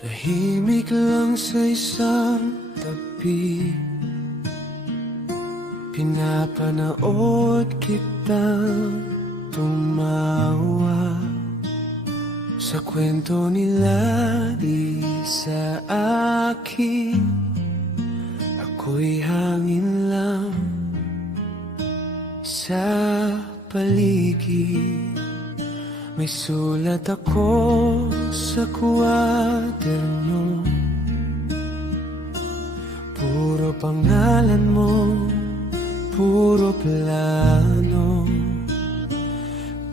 Tahimik lang sa isang tabi, pinapanood kitang tumawa sa kwento nila di sa akin. Ako'y hangin lang sa paligid. May sulat ako sa kwaderno, puro pangalan mo, puro plano.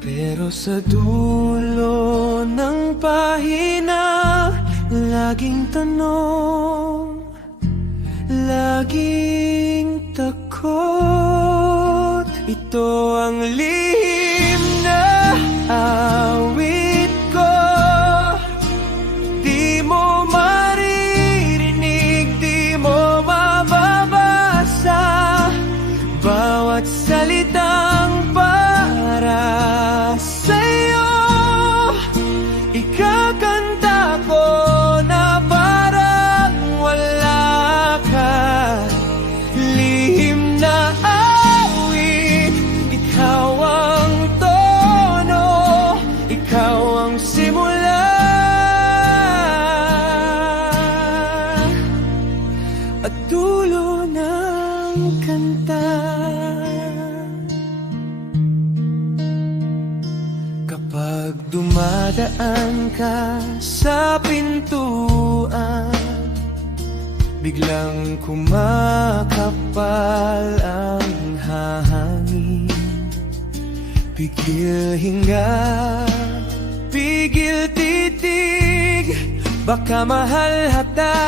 Pero sa dulo ng pahina, laging tanong, laging takot. Ito ang lihim na awit ko, di mo maririnig, di mo mababasa. Bawat salitang para sa'yo, ikakanta ko na parang wala ka. Lihim na awit, ikaw ang tono, ikaw ang simula, at dulo ng kanta. Kapag dumadaan ka sa pintuan, biglang kumakapal ang hangin. Pigil hinga, pigil titig, baka mahal hata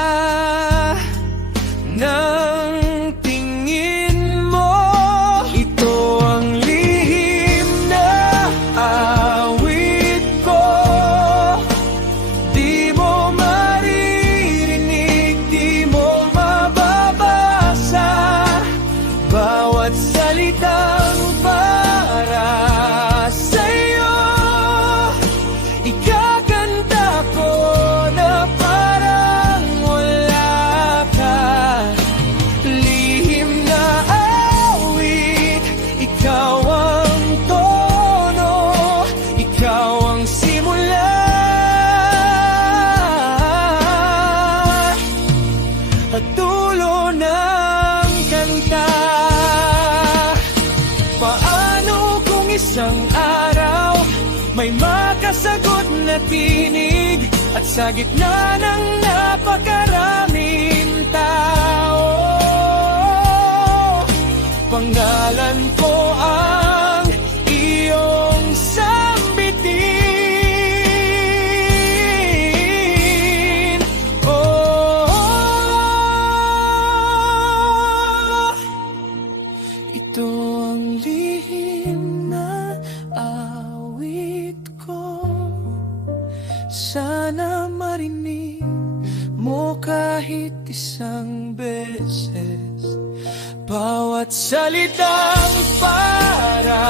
ng tingin mo. Ito ang lihim na awit ko, di mo maririnig, di mo mababasa. Bawat salitang para sa'yo, ikakanta ko na parang wala ka. Lihim na awit, ikaw ang tono, ikaw ang simula, at dulo ng kanta. Paano kung isang araw may makasagot na tinig, at sa gitna ng napakaraming tao, pangalan ko ang iyong sambitin. Oh, ito ang lihim na awit ko. Sana marinig mo kahit isang beses, bawat salitang para